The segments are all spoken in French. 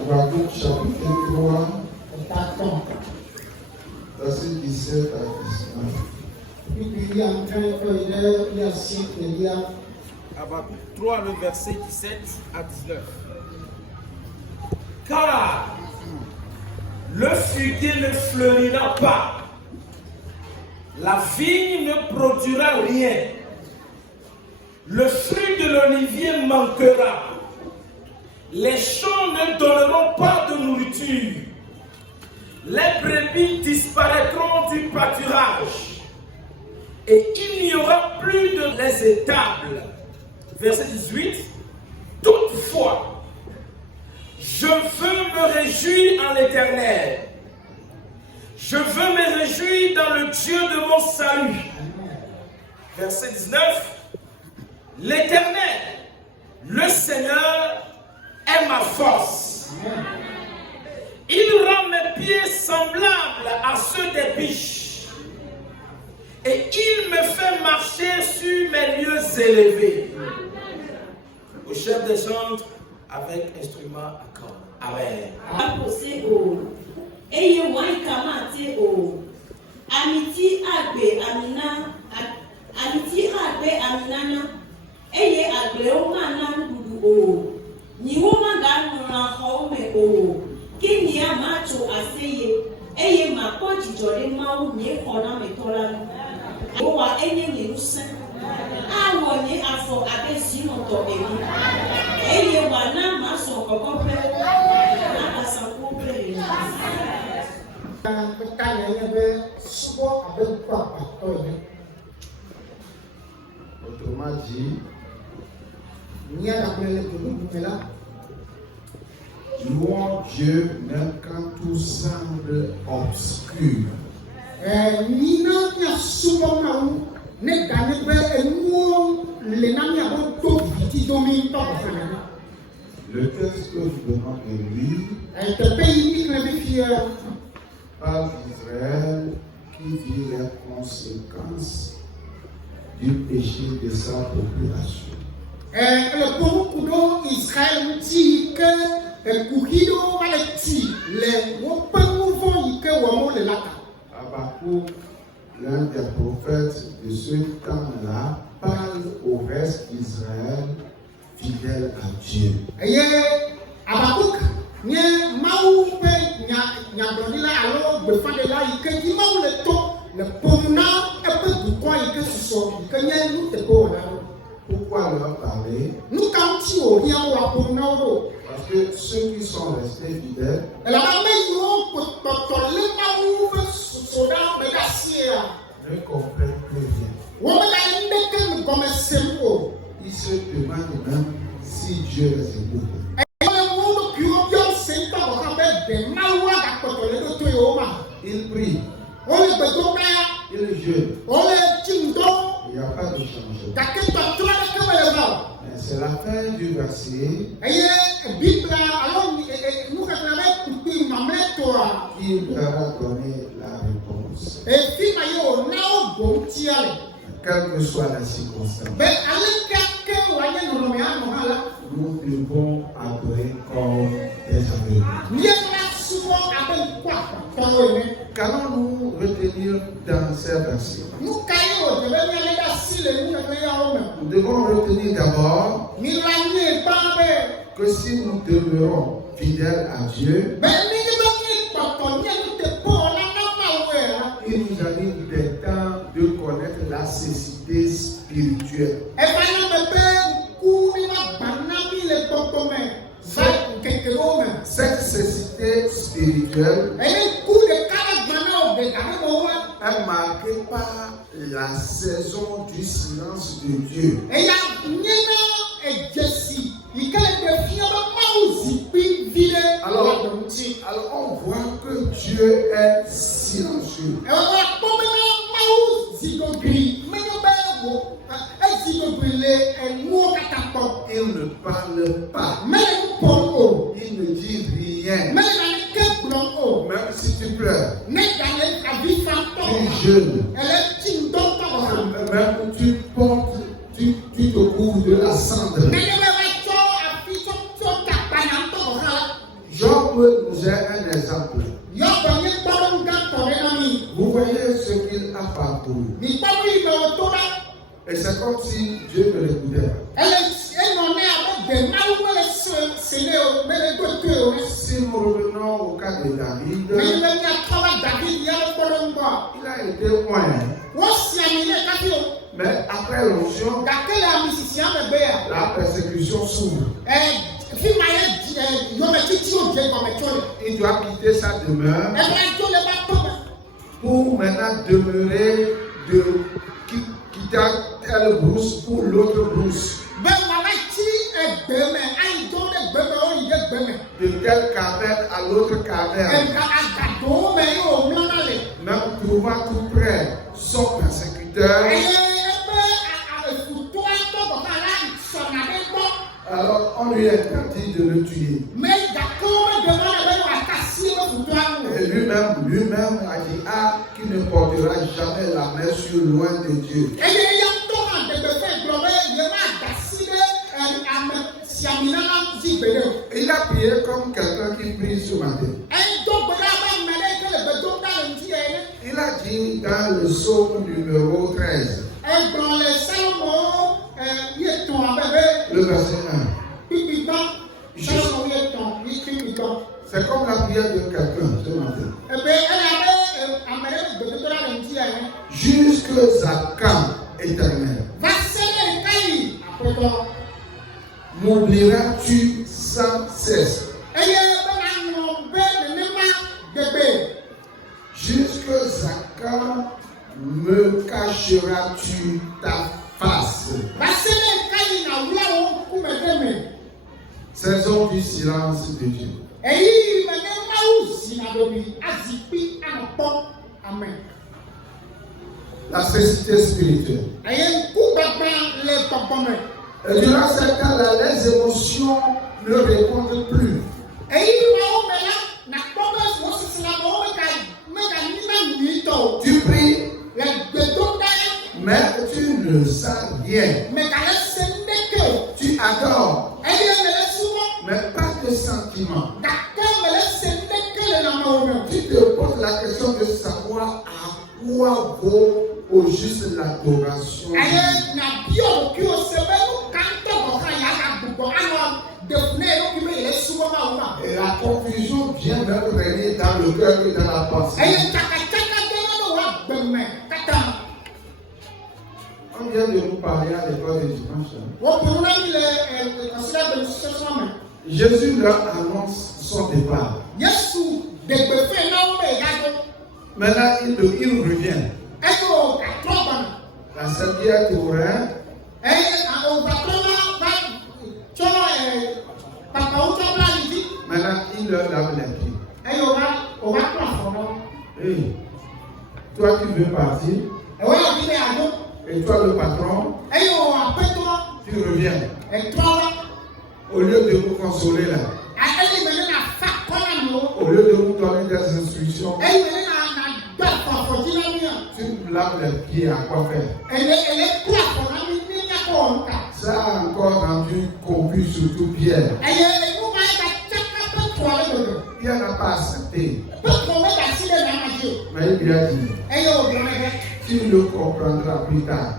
Habakkuk chapitre 3, verset 17 à 19. Habakkuk 3, le verset 17 à 19. Car le figuier ne fleurira pas, la vigne ne produira rien, le fruit de l'olivier manquera, les champs ne donneront pas de nourriture, les brebis disparaîtront du pâturage, et il n'y aura plus de les étables. Verset 18. Toutefois, je veux me réjouir en l'Éternel. Je veux me réjouir dans le Dieu de mon salut. Verset 19. L'Éternel, le Seigneur, est ma force. Il rend mes pieds semblables à ceux des biches. Et il me fait marcher sur mes lieux élevés. Au chef des chantres avec instrument à cordes. Amen. Autrement dit, louons Dieu même quand tout semble obscur. Le texte que nous venons de lire parle d'Israël qui vit les conséquences du péché de sa population. Habakkuk, l'un des prophètes de ce temps-là, parle au reste d'Israël fidèle à Dieu. Pourquoi leur parler? Parce que ceux qui sont restés fidèles ne comprennent plus rien. Ils se demandent même si Dieu les écoute. Ils prient, ils jeûnent. Il n'y a pas de changement. Mais c'est la fin du verset qui leur a donné la réponse. Quelle que soit la circonstance, nous devons adorer comme des aveugles. Qu'allons-nous retenir dans ces versets? Nous devons retenir d'abord que si nous demeurons fidèles à Dieu, il nous arrive des temps de connaître la cécité spirituelle. Cette cécité spirituelle est marquée par la saison du silence de Dieu. Alors on voit que Dieu est silencieux. Il ne parle pas. Il ne dit rien. Même si tu pleures, tu jeûnes, même tu portes, tu te couvres de la cendre. parcouru. Et c'est comme si Dieu me l'écoutait. Si nous revenons au cas de David, il a été moyen. Mais après l'onction, la persécution s'ouvre. Il doit quitter sa demeure pour maintenant demeurer quitter telle brousse pour l'autre brousse. De telle caverne à l'autre caverne. Même trouvant tout près son persécuteur. Alors on lui interdit de le tuer. Et lui-même a dit qu'il ne portera jamais la main sur loin de Dieu. Il a prié comme quelqu'un qui prie ce matin. Il a dit dans le psaume numéro 13, le verset 1. C'est comme la prière de quelqu'un ce matin. Jusque à quand, Éternel, m'oublieras-tu sans cesse? Jusque à quand me cacheras-tu ta face? Saison du silence de Dieu. La cécité spirituelle. Et durant ce temps-là, les émotions ne répondent plus. Tu pries, mais tu ne sens rien. Tu adores, mais pas de sentiment. Tu te poses la question de savoir à quoi vaut au juste l'adoration. Et la confusion vient même régner dans le cœur et dans la pensée. On vient de nous parler à l'école de dimanche. Jésus leur annonce son départ. Maintenant, il revient. La serpillère taurin. Maintenant, il leur lave les pieds. Hey, toi qui veux partir, et toi le patron, tu reviens. Au lieu de nous consoler là, au lieu de nous donner des instructions, tu me laves les pieds à quoi faire? Ça a encore rendu confus surtout Pierre. Pierre n'a pas accepté. Mais il lui a dit, tu le comprendras plus tard.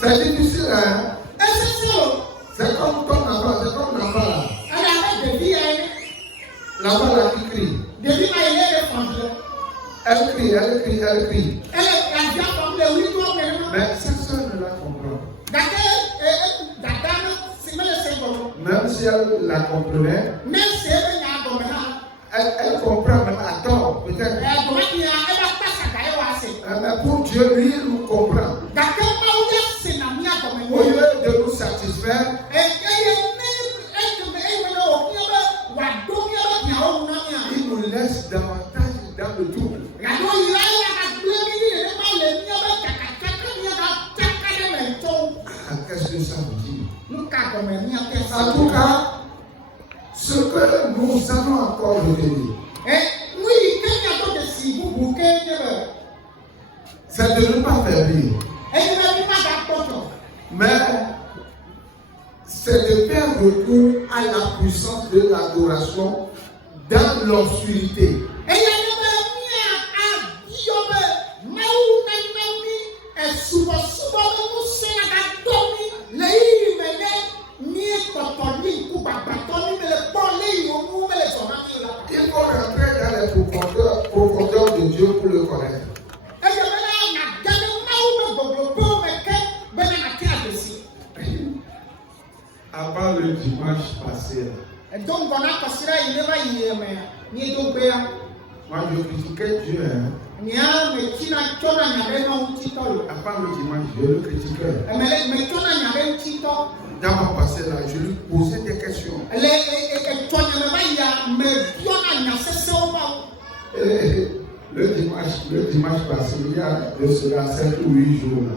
C'est difficile, hein? C'est comme l'enfant là. L'enfant là qui crie. Elle crie. Mais cette soeur ne la comprend. Même si elle la comprenait, elle comprend même à tort, peut-être. Mais pour Dieu, lui, il nous comprend. Au lieu de nous satisfaire, il nous laisse davantage dans le trouble. Qu'est-ce que ça veut dire? En tout cas, ce que nous allons encore retenir, c'est de ne pas faiblir. Mais c'est de faire recours à la puissance de l'adoration dans l'obscurité. avant le dimanche passé, moi je critiquais Dieu. Avant le dimanche, je le critiquais. Dans mon passé là, je lui posais des questions. Le dimanche passé, il y a de cela 7 ou 8 jours là.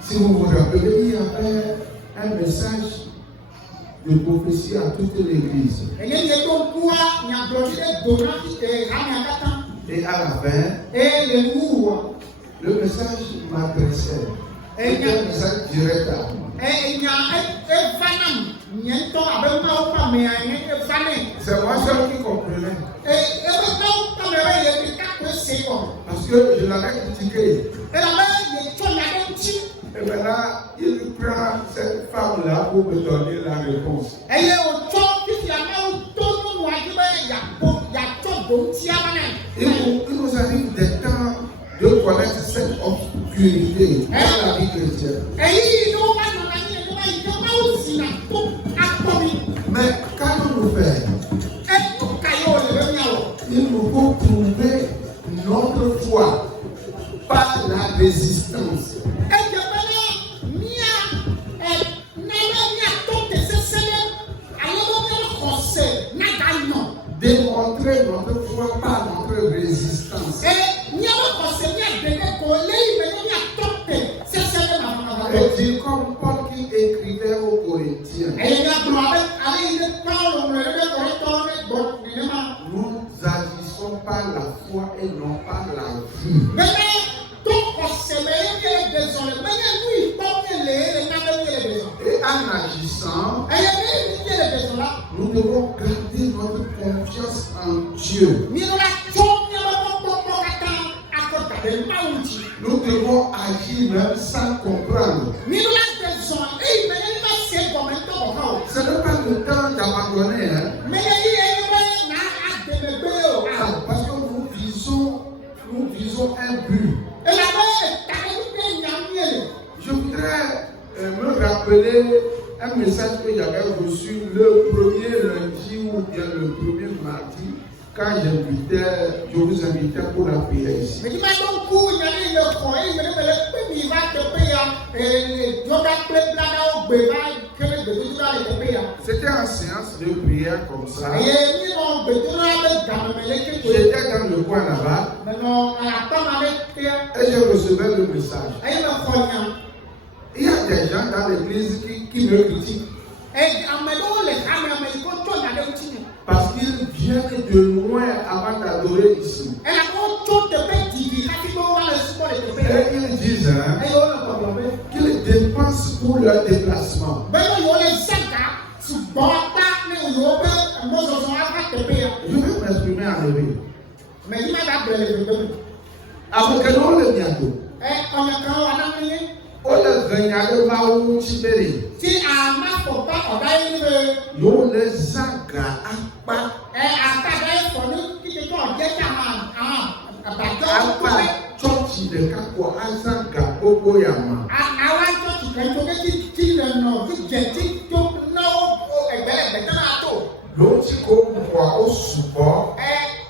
Si vous vous rappelez, il y avait un message de prophétie à toute l'église. Et à la fin, le message m'adressait. C'était un message direct à moi. C'est moi seul qui comprenais. Parce que je l'avais critiqué. Et maintenant, il prend cette femme-là pour me donner la réponse. Il nous arrive des temps de connaître cette obscurité dans la vie chrétienne. Mais qu'allons-nous faire? Il nous faut prouver notre foi par la résistance. Démontrer notre foi par notre résistance. Et dire comme Paul qui écrivait aux Corinthiens. Nous agissons par la foi et non par la vue. Et en agissant, nous devons garder notre confiance en Dieu. Nous devons agir même sans comprendre. Ce n'est pas le temps d'abandonner. Parce que nous visons un but. Je voudrais me rappeler un message que j'avais reçu le premier lundi ou bien le premier mardi quand je vous invitais pour la prière ici. C'était en séance de prière comme ça. J'étais dans le coin là-bas et je recevais le message. Il y a des gens dans l'église qui me critiquent. Parce qu'ils viennent de loin avant d'adorer ici. Et ils disent qu'ils dépensent pour leur déplacement. Je vais m'exprimer en hébreu. Avant que nous le bientôt. On le gagne le maou chibéré. Si à ma papa on va y yo le zaga apa. Apa church de kakwa azaga popo yama. Awa church kan to ke ti le no ti je ti to no o egbele betana to. Lo ti ko wa o subo.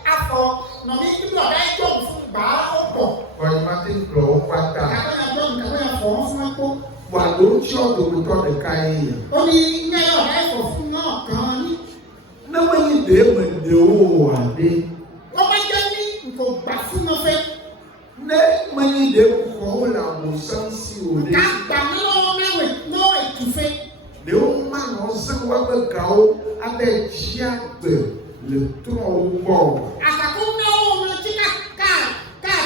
Afọ no mi ti lo dai to fun ba o po. Ko ma ti lo pata. Wà ló ń tí ọ̀dọ̀ mi tọ́ ẹ̀ka ẹ̀yìn. Ó ní iná ọ̀rẹ́ ẹ̀fọ́ fún náà kan ní. Náwó yìí dé mẹ̀lẹ́ owó wà dé. Wọ́n bá jẹ́ ní nǹkan gbà fún náà fẹ́. Ní mẹ̀yìn dé kọ́ ó là mọ̀ sánsì òde. Ká gbà náà náà ètùfẹ́. Ní ó má lọ sẹ́wọ́n bẹ́ gà ó abẹ́ jí àgbẹ̀ lè tún ọ̀hún bọ̀. Àkàkọ́